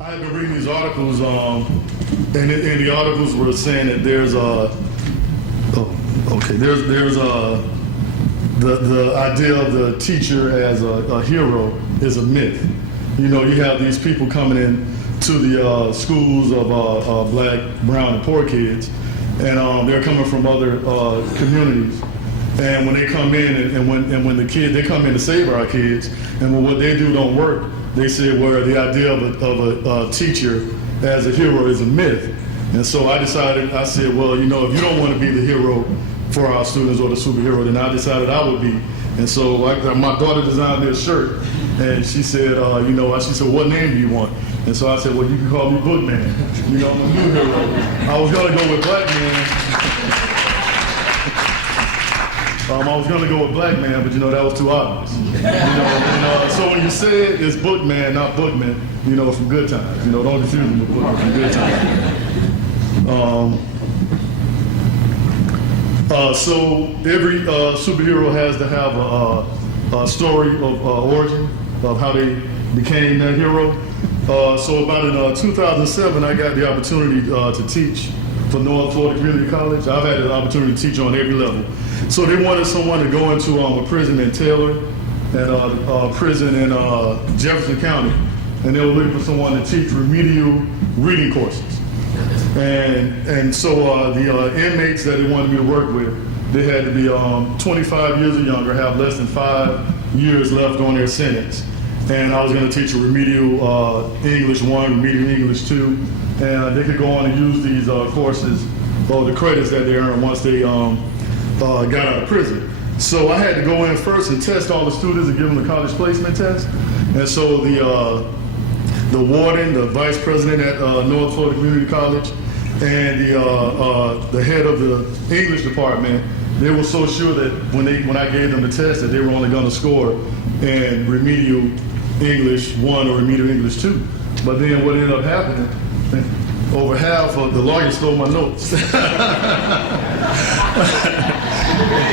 I had been reading these articles, and the articles were saying that there's the idea of the teacher as a hero is a myth. You know, you have these people coming in to the schools of black, brown, and poor kids, and they're coming from other communities. And when they come in, and when the kids, they come in to save our kids, and when what they do don't work, they say, well, the idea of a teacher as a hero is a myth. And so I said, well, you know, if you don't want to be the hero for our students or the superhero, then I decided I would be. And so my daughter designed me a shirt, and she said, she said, what name do you want? And so I said, well, you can call me Boogman. You know, I'm a new hero. I was going to go with Black Man. I was going to go with Black Man, but, you know, that was too obvious. So when you say it, it's Boogman, not Boogman, you know, from Good Times. You know, don't confuse me with Boogman from Good Times. So every superhero has to have a story of origin of how they became that hero. So about in 2007, I got the opportunity to teach for North Florida Community College. I've had the opportunity to teach on every level. So they wanted someone to go into a prison in Taylor and a prison in Jefferson County. And they were looking for someone to teach remedial reading courses. And so the inmates that they wanted me to work with, they had to be 25 years or younger, have less than 5 years left on their sentence. And I was going to teach a remedial English 1, remedial English 2, and they could go on and use these courses, or the credits that they earned once they got out of prison. So I had to go in first and test all the students and give them the college placement test. And so the warden, the vice president at North Florida Community College, and the head of the English department, they were so sure that when I gave them the test that they were only going to score in remedial English 1 or remedial English 2. But then what ended up happening, over half of the lawyers stole my notes.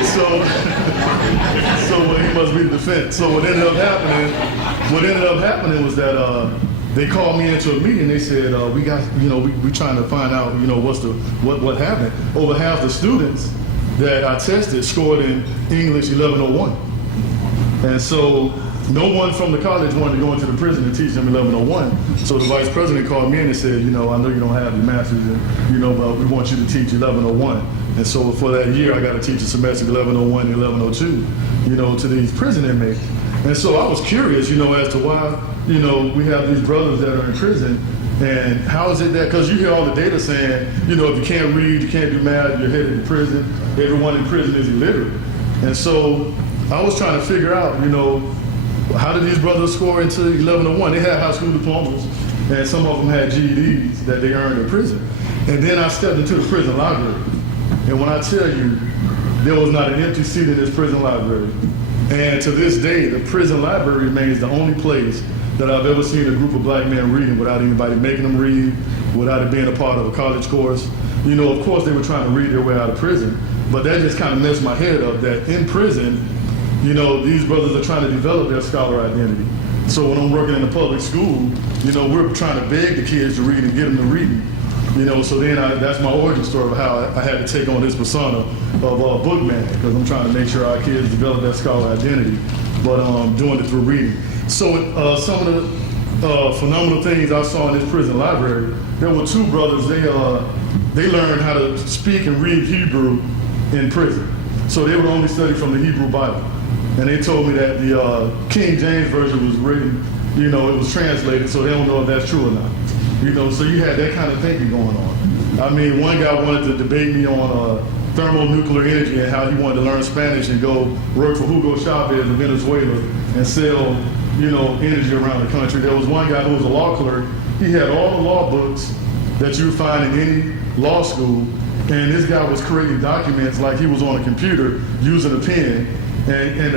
So he must be the defense. So what ended up happening was that they called me into a meeting. They said, we trying to find out, what happened. Over half the students that I tested scored in English 1101. And so no one from the college wanted to go into the prison and teach them 1101. So the vice president called me in and said, I know you don't have your master's, but we want you to teach 1101. And so for that year, I got to teach a semester 1101 and 1102, to these prison inmates. And so I was curious, as to why, we have these brothers that are in prison. And how is it that, because you hear all the data saying, if you can't read, you can't do math, you're headed to prison. Everyone in prison is illiterate. And so I was trying to figure out, how did these brothers score into 1101? They had high school diplomas, and some of them had GEDs that they earned in prison. And then I stepped into the prison library. And when I tell you, there was not an empty seat in this prison library. And to this day, the prison library remains the only place that I've ever seen a group of black men reading without anybody making them read, without it being a part of a college course. Of course they were trying to read their way out of prison, but that just kind of messed my head up that in prison, these brothers are trying to develop their scholar identity. So when I'm working in a public school, we're trying to beg the kids to read and get them to read. So then that's my origin story of how I had to take on this persona of Boogman, because I'm trying to make sure our kids develop that scholar identity, but doing it through reading. So some of the phenomenal things I saw in this prison library, there were two brothers, they learned how to speak and read Hebrew in prison. So they would only study from the Hebrew Bible. And they told me that the King James Version was written, it was translated, so they don't know if that's true or not. So you had that kind of thinking going on. I mean, one guy wanted to debate me on thermonuclear energy and how he wanted to learn Spanish and go work for Hugo Chavez in Venezuela and sell, energy around the country. There was one guy who was a law clerk. He had all the law books that you find in any law school, and this guy was creating documents like he was on a computer using a pen, and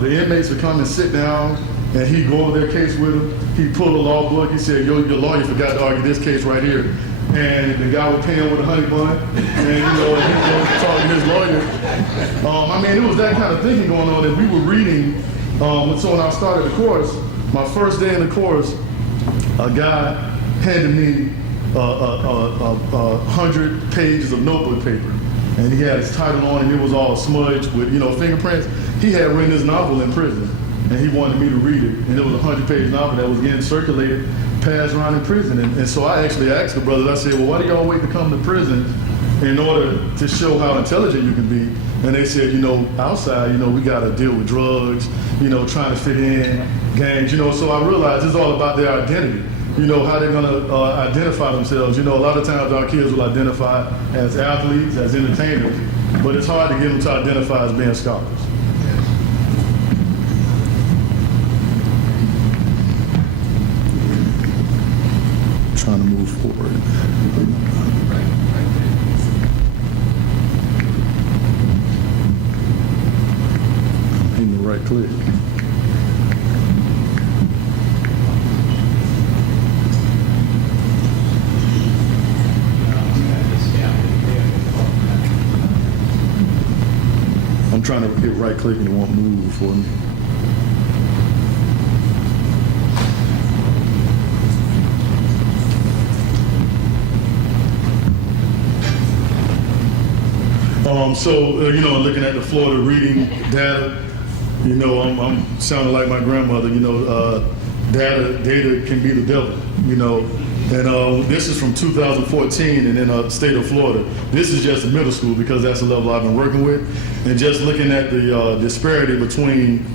the inmates would come and sit down, and he'd go over their case with them. He'd pull a law book. He said, your lawyer forgot to argue this case right here. And the guy would pay him with a honey bun, and he'd go talk to his lawyer. It was that kind of thinking going on that we were reading. So when I started the course, my first day in the course, a guy handed me 100 pages of notebook paper, and he had his title on, and it was all smudged with, you know, fingerprints. He had written this novel in prison, and he wanted me to read it, and it was a 100-page novel that was getting circulated, passed around in prison. And so I actually asked the brothers, I said, well, why do y'all wait to come to prison in order to show how intelligent you can be? And they said, you know, outside, you know, we got to deal with drugs, you know, trying to fit in, gangs, you know. So I realized it's all about their identity, you know, how they're going to identify themselves. You know, a lot of times our kids will identify as athletes, as entertainers, but it's hard to get them to identify as being scholars. Trying to move forward. Hitting the right click. I'm trying to hit right click and it won't move for me. You know, looking at the Florida reading data, you know, I'm sounding like my grandmother, you know, data can be the devil, you know. And this is from 2014 and in the state of Florida. This is just middle school because that's the level I've been working with. And just looking at the disparity between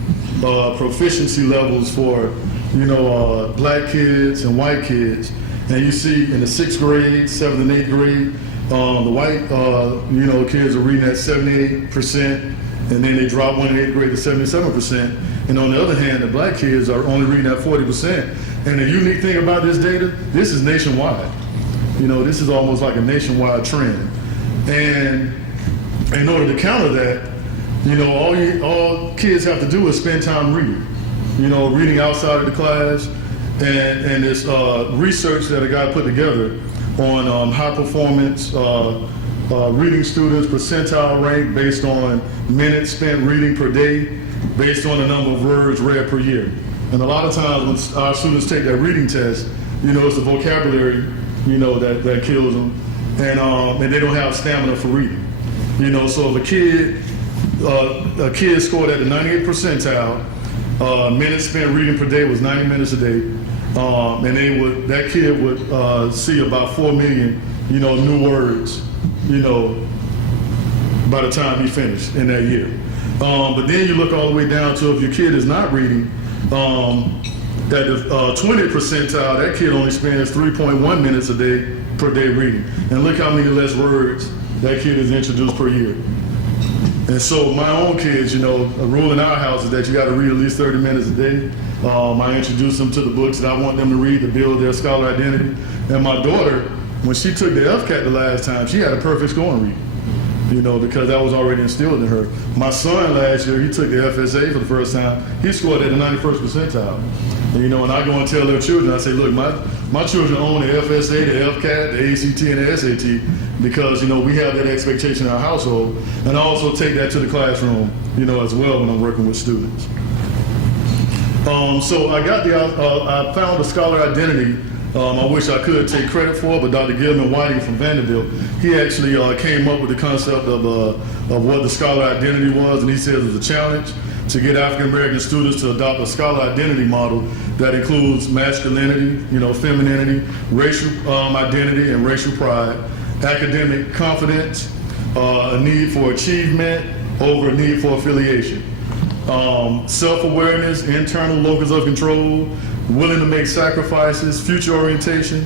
proficiency levels for, you know, black kids and white kids. And you see in the 6th grade, 7th and 8th grade, the white, you know, kids are reading at 78%, and then they drop one in 8th grade to 77%. And on the other hand, the black kids are only reading at 40%. And the unique thing about this data, this is nationwide. You know, this is almost like a nationwide trend. And in order to counter that, you know, all kids have to do is spend time reading. You know, reading outside of the class, and this research that a guy put together on high performance reading students, percentile rank based on minutes spent reading per day, based on the number of words read per year. And a lot of times when our students take that reading test, you know, it's the vocabulary, you know, that kills them, and they don't have stamina for reading. You know, so if a kid scored at the 98th percentile, minutes spent reading per day was 90 minutes a day, and that kid would see about 4 million, you know, new words, you know, by the time he finished in that year. But then you look all the way down to if your kid is not reading, at the 20th percentile, that kid only spends 3.1 minutes a day per day reading. And look how many less words that kid is introduced per year. And so my own kids, you know, a rule in our house is that you got to read at least 30 minutes a day. I introduce them to the books that I want them to read to build their scholar identity. And my daughter, when she took the FCAT the last time, she had a perfect score in reading, you know, because that was already instilled in her. My son last year, he took the FSA for the first time. He scored at the 91st percentile. And, you know, and I go and tell their children, I say, look, my children own the FSA, the FCAT, the ACT, and the SAT because, you know, we have that expectation in our household. And I also take that to the classroom, you know, as well when I'm working with students. So I found a scholar identity. I wish I could take credit for it, but Dr. Gilman Whiting from Vanderbilt, he actually came up with the concept of what the scholar identity was, and he said it was a challenge to get African American students to adopt a scholar identity model that includes masculinity, you know, femininity, racial identity, and racial pride, academic confidence, a need for achievement over a need for affiliation, self-awareness, internal locus of control, willing to make sacrifices, future orientation,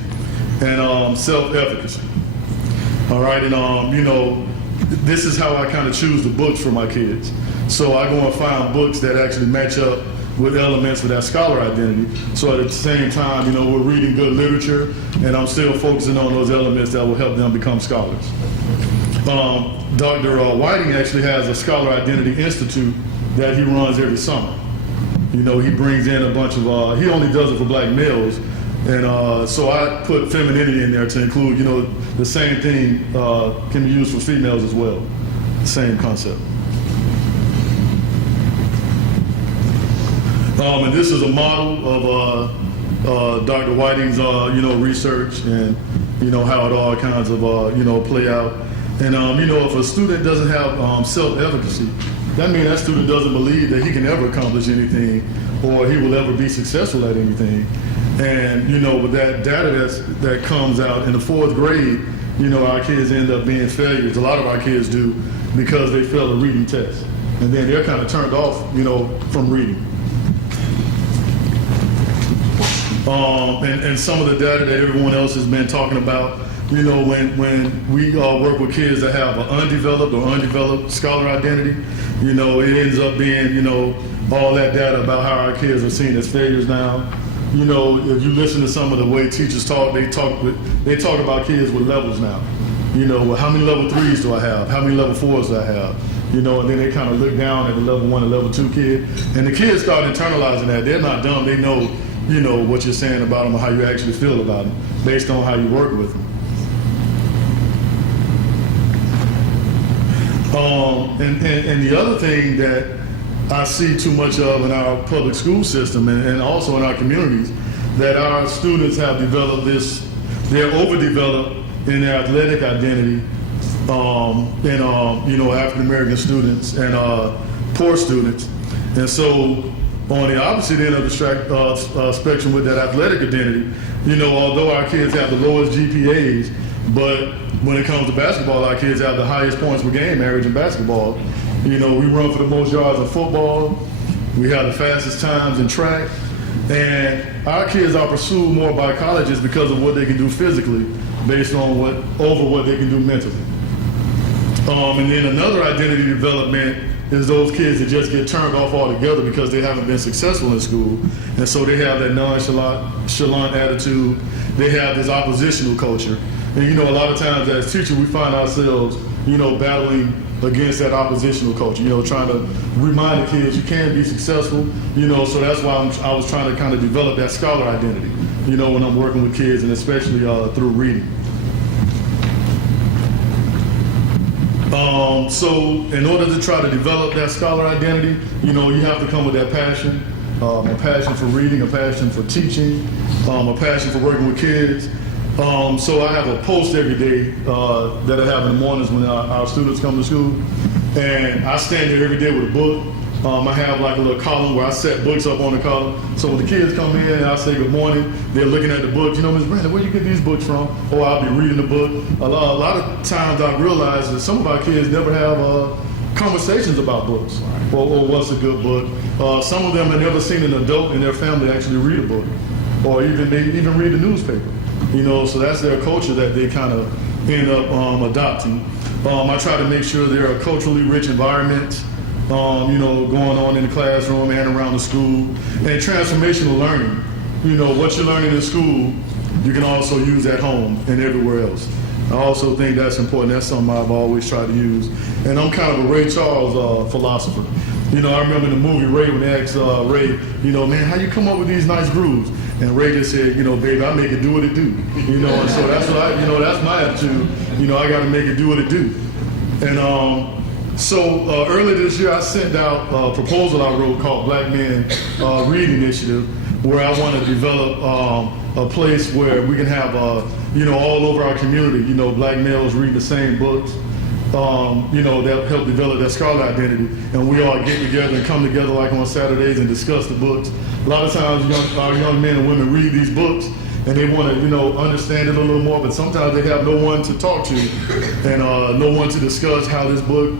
and self-efficacy. All right, and you know, this is how I kind of choose the books for my kids. So I go and find books that actually match up with elements of that scholar identity. So at the same time, you know, we're reading good literature, and I'm still focusing on those elements that will help them become scholars. Dr. Whiting actually has a Scholar Identity Institute that he runs every summer. You know, he brings in a bunch of, he only does it for black males, and so I put femininity in there to include, you know, the same thing can be used for females as well, same concept. And this is a model of Dr. Whiting's, research and, how it all kinds of, play out. And, if a student doesn't have self-efficacy, that means that student doesn't believe that he can ever accomplish anything or he will ever be successful at anything. And, with that data that comes out in the 4th grade, our kids end up being failures. A lot of our kids do because they fail a reading test. And then they're kind of turned off, from reading. And some of the data that everyone else has been talking about, when we work with kids that have an undeveloped scholar identity, it ends up being, all that data about how our kids are seen as failures now. If you listen to some of the way teachers talk, they talk about kids with levels now. Well, how many level 3s do I have? How many level 4s do I have? And then they kind of look down at the level 1 and level 2 kid. And the kids start internalizing that. They're not dumb. They know, what you're saying about them or how you actually feel about them based on how you work with them. And the other thing that I see too much of in our public school system and also in our communities, that our students have developed they're overdeveloped in their athletic identity, African American students and poor students. And so on the opposite end of the spectrum with that athletic identity, although our kids have the lowest GPAs, but when it comes to basketball, our kids have the highest points per game average in basketball. We run for the most yards in football. We have the fastest times in track. And our kids are pursued more by colleges because of what they can do physically based on what they can do mentally. And then another identity development is those kids that just get turned off altogether because they haven't been successful in school. And so they have that nonchalant attitude. They have this oppositional culture. And a lot of times as teachers, we find ourselves, battling against that oppositional culture, trying to remind the kids you can be successful, so that's why I was trying to kind of develop that scholar identity, when I'm working with kids and especially through reading. So in order to try to develop that scholar identity, you have to come with that passion, a passion for reading, a passion for teaching, a passion for working with kids. So I have a post every day that I have in the mornings when our students come to school, and I stand there every day with a book. I have like a little column where I set books up on the column. So when the kids come in and I say good morning, they're looking at the book. Ms. Brandon, where you get these books from? Or I'll be reading the book. A lot of times I realize that some of our kids never have conversations about books or what's a good book. Some of them have never seen an adult in their family actually read a book, or even read the newspaper. So that's their culture that they kind of end up adopting. I try to make sure there are culturally rich environments, going on in the classroom and around the school, and transformational learning. What you're learning in school, you can also use at home and everywhere else. I also think that's important. That's something I've always tried to use. And I'm kind of a Ray Charles philosopher. I remember in the movie Ray, when they asked Ray, man, how you come up with these nice grooves? And Ray just said, baby, I make it do what it do. And so that's what that's my attitude. I got to make it do what it do. And so earlier this year, I sent out a proposal I wrote called Black Men Read Initiative, where I want to develop a place where we can have, all over our community, black males reading the same books, that help develop that scholar identity. And we all get together and come together like on Saturdays and discuss the books. A lot of times our young men and women read these books and they want to, understand it a little more, but sometimes they have no one to talk to and no one to discuss how this book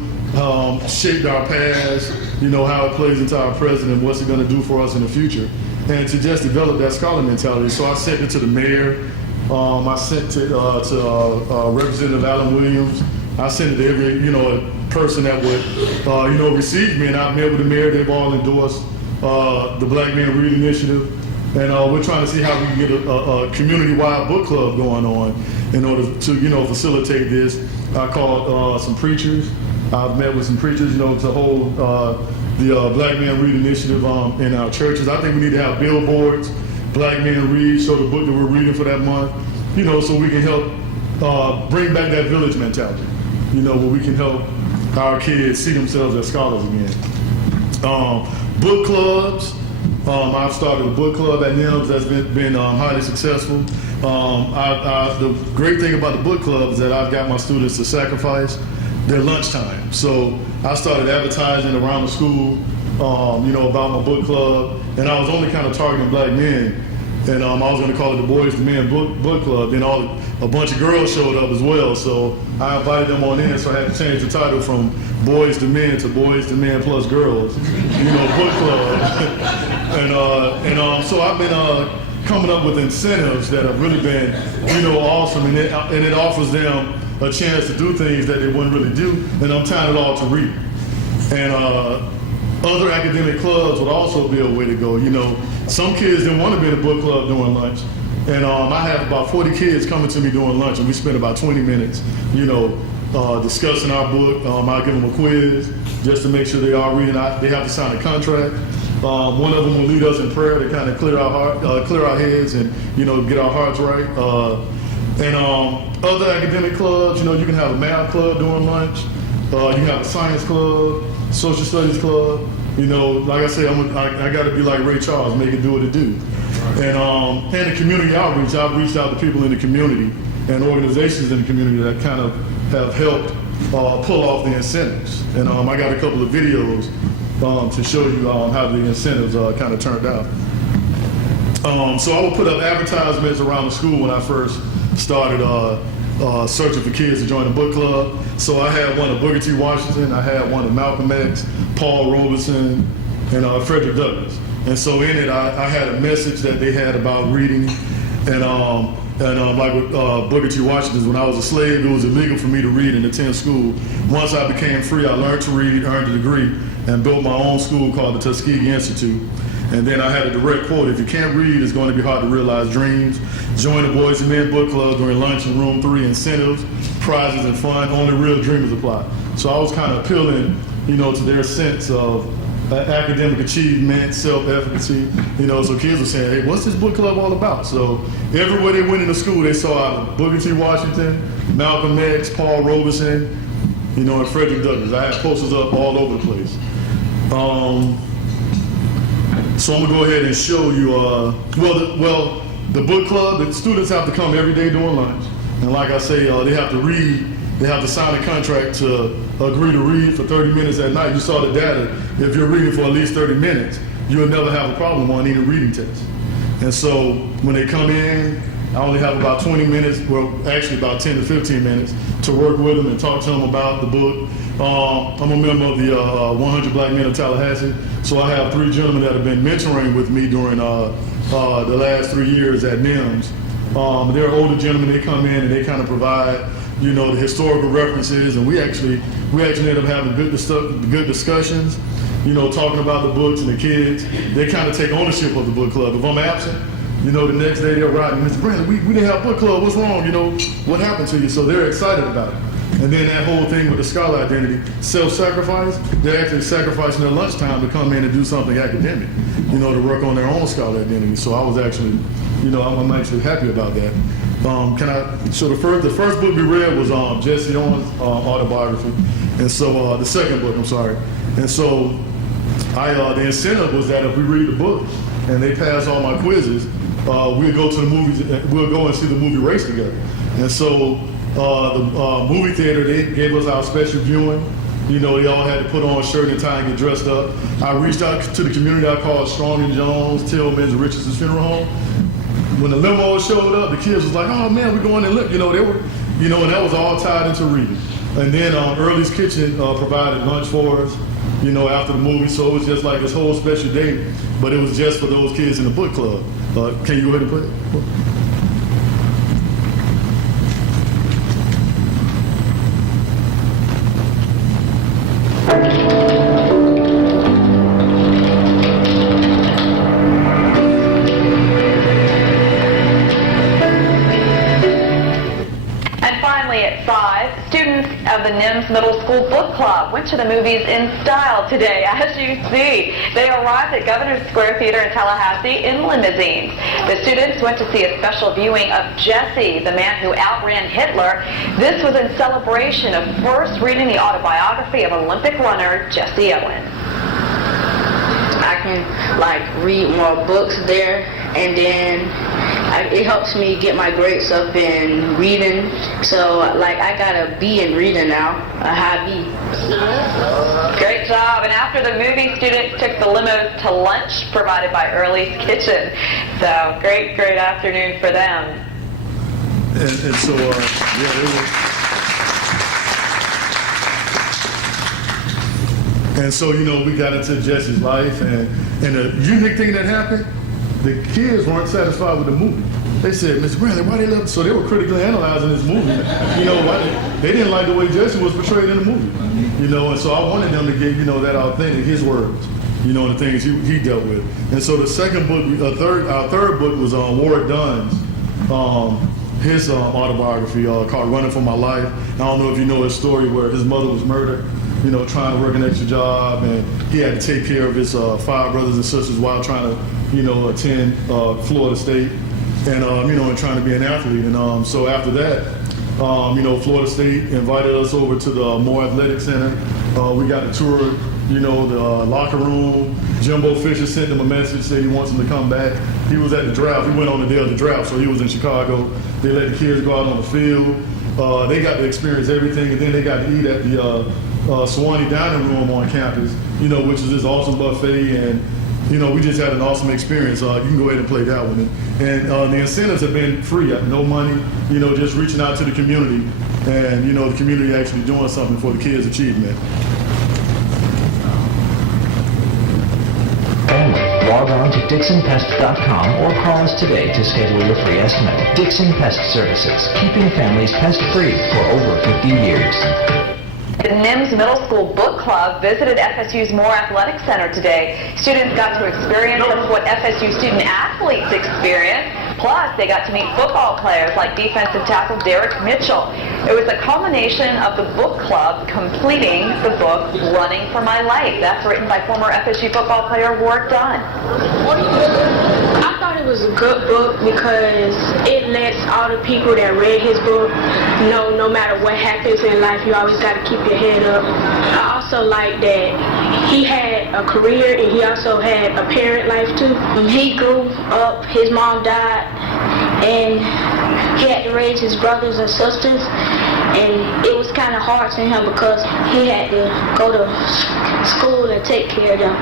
shaped our past, how it plays into our present and what's it going to do for us in the future. And to just develop that scholar mentality. So I sent it to the mayor, I sent it to Representative Allen Williams, I sent it to every, person that would, receive me, and I've met with the mayor. They've all endorsed the Black Men Read Initiative, and we're trying to see how we can get a community-wide book club going on in order to, facilitate this. I called some preachers. I've met with some preachers, to hold the Black Men Read Initiative in our churches. I think we need to have billboards, Black Men Read, show the book that we're reading for that month, so we can help bring back that village mentality, where we can help our kids see themselves as scholars again. Book clubs, I've started a book club at NIMS that's been highly successful. The great thing about the book club is that I've got my students to sacrifice their lunchtime. So I started advertising around the school, about my book club, and I was only kind of targeting black men. And I was going to call it the Boys to Men book Club. Then a bunch of girls showed up as well, so I invited them on in. So I had to change the title from Boys to Men plus Girls, book club. So I've been coming up with incentives that have really been, awesome, and it offers them a chance to do things that they wouldn't really do, and I'm tying it all to read. And other academic clubs would also be a way to go. Some kids didn't want to be in a book club during lunch. And I have about 40 kids coming to me during lunch, and we spend about 20 minutes, discussing our book. I give them a quiz just to make sure they are reading. They have to sign a contract. One of them will lead us in prayer to kind of clear our heads and, get our hearts right. Other academic clubs, you can have a math club during lunch. You can have a science club, social studies club. Like I say, I got to be like Ray Charles, make it do what it do. And the community outreach, I've reached out to people in the community and organizations in the community that kind of have helped pull off the incentives. And I got a couple of videos to show you how the incentives kind of turned out. So I would put up advertisements around the school when I first started searching for kids to join the book club. So I had one of Booker T. Washington, I had one of Malcolm X, Paul Robeson, and Frederick Douglass. And so in it, I had a message that they had about reading. And like with Booker T. Washington, when I was a slave, it was illegal for me to read and attend school. Once I became free, I learned to read, earned a degree, and built my own school called the Tuskegee Institute. And then I had a direct quote: if you can't read, it's going to be hard to realize dreams. Join the Boys and Men Book Club during lunch in room 3. Incentives, prizes, and fun. Only real dreamers apply. So I was kind of appealing, to their sense of academic achievement, self-efficacy. So kids were saying, hey, what's this book club all about? So everywhere they went into school, they saw Booker T. Washington, Malcolm X, Paul Robeson, and Frederick Douglass. I had posters up all over the place. So I'm gonna go ahead and show you, the book club, the students have to come every day during lunch. And like I say, they have to read, they have to sign a contract to agree to read for 30 minutes at night. You saw the data. If you're reading for at least 30 minutes, you'll never have a problem on any reading test. And so when they come in, I only have about 20 minutes, well, actually about 10 to 15 minutes to work with them and talk to them about the book. I'm a member of the 100 Black Men of Tallahassee, so I have 3 gentlemen that have been mentoring with me during the last 3 years at NIMS. They're older gentlemen. They come in and they kind of provide, the historical references, and we actually end up having good discussions, talking about the books and the kids. They kind of take ownership of the book club. If I'm absent, the next day they're writing, Mr. Brandon, we didn't have book club. What's wrong? What happened to you? So they're excited about it. And then that whole thing with the scholar identity, self-sacrifice, they're actually sacrificing their lunchtime to come in and do something academic, to work on their own scholar identity. So I was actually, I'm actually happy about that. So the first book we read was Jesse Owens' autobiography. And so the second book, I'm sorry. And so the incentive was that if we read the book and they pass all my quizzes, we'll go to the movies, we'll go and see the movie Race together. And so the movie theater, they gave us our special viewing. They all had to put on a shirt and tie and get dressed up. I reached out to the community I called Strong and Jones, Tillman's, and Richardson's Funeral Home. When the limo showed up, the kids was like, oh man, we're going to look. They were, and that was all tied into reading. And then Early's Kitchen provided lunch for us, after the movie. So it was just like this whole special day, but it was just for those kids in the book club. Can you go ahead and put it? Of the NIMS Middle School Book Club went to the movies in style today, as you see. They arrived at Governor's Square Theater in Tallahassee in limousines. The students went to see a special viewing of Jesse, the man who outran Hitler. This was in celebration of first reading the autobiography of Olympic runner Jesse Owens. I can like read more books there, and then it helps me get my grades up in reading. So like I got a B in reading now, a high B. Great job. And after the movie, students took the limos to lunch provided by Early's Kitchen. So great afternoon for them. And so, yeah, they were. And so, we got into Jesse's life, and the unique thing that happened, the kids weren't satisfied with the movie. They said, Mr. Brantley, why they love it? So they were critically analyzing this movie. They didn't like the way Jesse was portrayed in the movie. And so I wanted them to get, that authentic, his words, and the things he dealt with. And so the second book, our third book was Warwick Dunn's, his autobiography called Running for My Life. I don't know if you know his story where his mother was murdered, trying to work an extra job, and he had to take care of his 5 brothers and sisters while trying to, attend Florida State and, and trying to be an athlete. And so after that, Florida State invited us over to the Moore Athletic Center. We got to tour, the locker room. Jimbo Fisher sent him a message, said he wants him to come back. He was at the draft. He went on the day of the draft, so he was in Chicago. They let the kids go out on the field. They got to experience everything, and then they got to eat at the Sewanee dining room on campus, which is this awesome buffet, and we just had an awesome experience. You can go ahead and play that one. And the incentives have been free, no money, just reaching out to the community, and the community actually doing something for the kids' achievement. Log on to DixonPest.com or call us today to schedule your free estimate. Dixon Pest Services, keeping families pest-free for over 50 years. The NIMS Middle School Book Club visited FSU's Moore Athletic Center today. Students got to experience some of what FSU student athletes experience. Plus, they got to meet football players like defensive tackle Derek Mitchell. It was a culmination of the book club completing the book Running for My Life. That's written by former FSU football player Warwick Dunn. I thought it was a good book because it lets all the people that read his book know no matter what happens in life, you always got to keep your head up. I also like that he had a career and he also had a parent life too. He grew up, his mom died, and he had to raise his brothers and sisters, and it was kind of hard to him because he had to go to school and take care of them.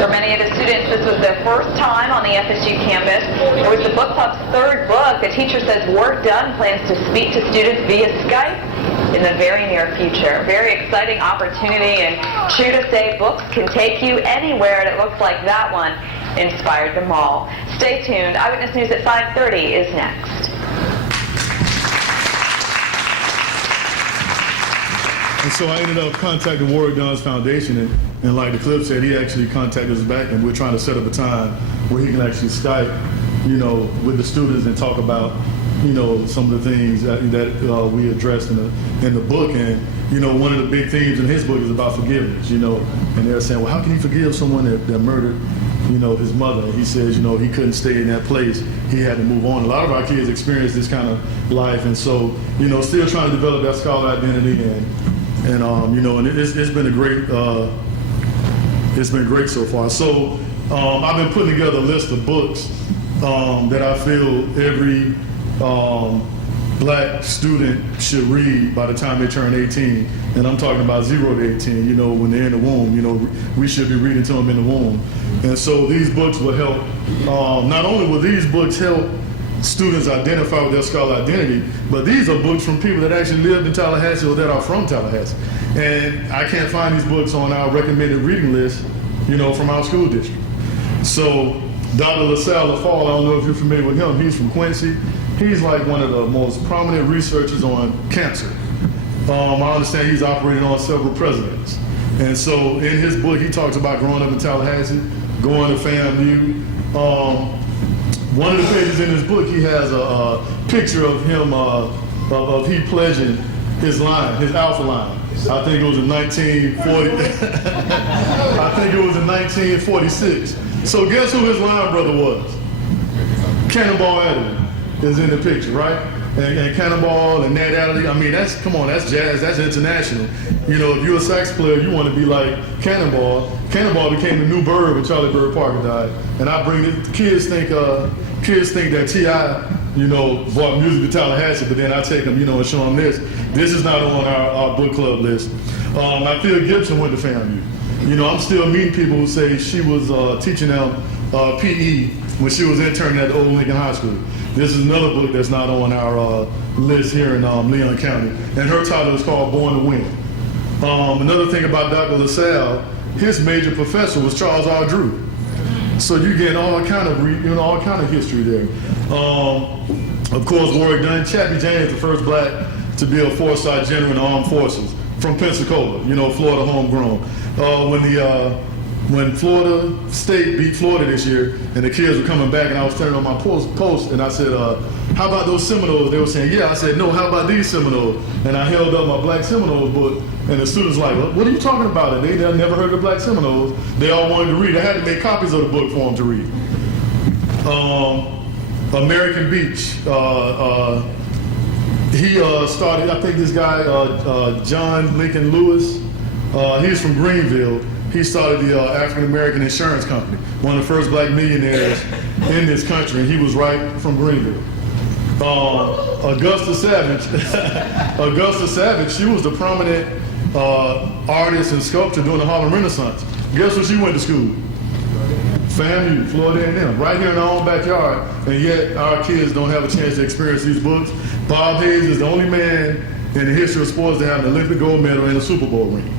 For many of the students, this was their first time on the FSU campus. It was the book club's third book. The teacher says Warwick Dunn plans to speak to students via Skype in the very near future. Very exciting opportunity, and true to say, books can take you anywhere, and it looks like that one inspired them all. Stay tuned. Eyewitness News at 5:30 is next. And so I ended up contacting Warwick Dunn's foundation, and like the clip said, he actually contacted us back, and we're trying to set up a time where he can actually Skype, with the students and talk about, some of the things that we addressed in the book. And, one of the big themes in his book is about forgiveness, and they're saying, well, how can he forgive someone that murdered, his mother? And he says, he couldn't stay in that place. He had to move on. A lot of our kids experience this kind of life, and so, still trying to develop that scholar identity, and it's been a great, it's been great so far. So I've been putting together a list of books that I feel every black student should read by the time they turn 18. And I'm talking about 0 to 18, when they're in the womb, we should be reading to them in the womb. And so these books will help, not only will these books help students identify with their scholar identity, but these are books from people that actually lived in Tallahassee or that are from Tallahassee. And I can't find these books on our recommended reading list, from our school district. So Dr. LaSalle LaFall, I don't know if you're familiar with him, he's from Quincy. He's like one of the most prominent researchers on cancer. I understand he's operated on several presidents. And so in his book, he talks about growing up in Tallahassee, going to FAMU. One of the pages in his book, he has a picture of him, of he pledging his line, his alpha line. I think it was in 1940. I think it was in 1946. So guess who his line brother was? Cannonball Adderley is in the picture, right? And Cannonball and Ned Adderley. I mean, that's jazz. That's international. If you're a sax player, you want to be like Cannonball. Cannonball became the new bird when Charlie Bird Parker died. And I bring it, kids think that T.I., you know, brought music to Tallahassee, but then I take them, you know, and show them this. This is not on our book club list. I feel Gibson went to FAMU. You know, I'm still meeting people who say she was teaching them PE when she was interning at the Old Lincoln High School. This is another book that's not on our list here in Leon County. And her title is called Born to Win. Another thing about Dr. LaSalle, his major professor was Charles R. Drew. So you get all kind of history there. Of course, Warwick Dunn, Chappie James, the first black to be a four-star general in the armed forces from Pensacola, you know, Florida homegrown. When Florida State beat Florida this year, and the kids were coming back, and I was turning on my post, and I said, how about those Seminoles? They were saying, yeah. I said, no, how about these Seminoles? And I held up my Black Seminoles book, and the students like, what are you talking about? They never heard of Black Seminoles. They all wanted to read. I had to make copies of the book for them to read. American Beach. He started, I think this guy, John Lincoln Lewis, he's from Greenville. He started the African American Insurance Company, one of the first black millionaires in this country, and he was right from Greenville. Augusta Savage, she was the prominent artist and sculptor during the Harlem Renaissance. Guess where she went to school? FAMU, Florida A&M, right here in our own backyard, and yet our kids don't have a chance to experience these books. Bob Hayes is the only man in the history of sports to have an Olympic gold medal and a Super Bowl ring.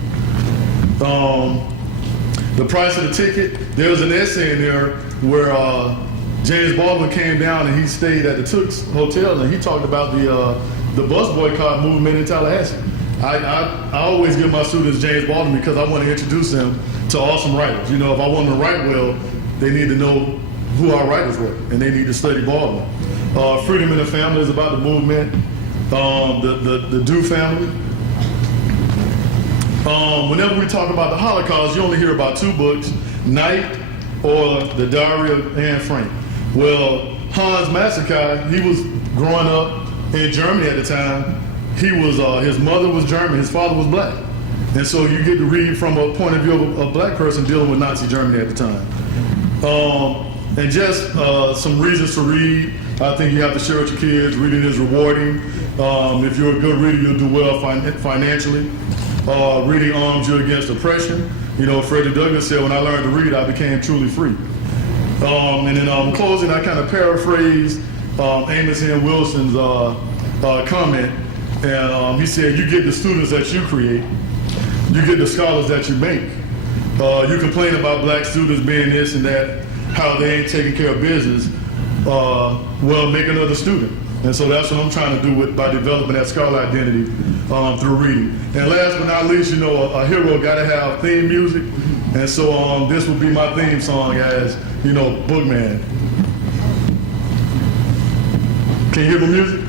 The price of the ticket, there's an essay in there where James Baldwin came down and he stayed at the Tooks Hotel, and he talked about the bus boycott movement in Tallahassee. I always give my students James Baldwin because I want to introduce them to awesome writers. You know, if I want them to write well, they need to know who our writers were, and they need to study Baldwin. Freedom in the Family is about the movement. The Dew family. Whenever we talk about the Holocaust, you only hear about two books, Night or The Diary of Anne Frank. Well, Hans Massakai, he was growing up in Germany at the time. He was, his mother was German, his father was black. And so you get to read from a point of view of a black person dealing with Nazi Germany at the time. And just some reasons to read. I think you have to share with your kids. Reading is rewarding. If you're a good reader, you'll do well financially. Reading arms you against oppression. You know, Frederick Douglass said, when I learned to read, I became truly free. And then closing, I kind of paraphrased Amos N. Wilson's comment. And he said, you get the students that you create, you get the scholars that you make. You complain about black students being this and that, how they ain't taking care of business. Well, make another student. And so that's what I'm trying to do by developing that scholar identity through reading. And last but not least, you know, a hero got to have theme music. And so this will be my theme song as, you know, Bookman. Can you hear the music?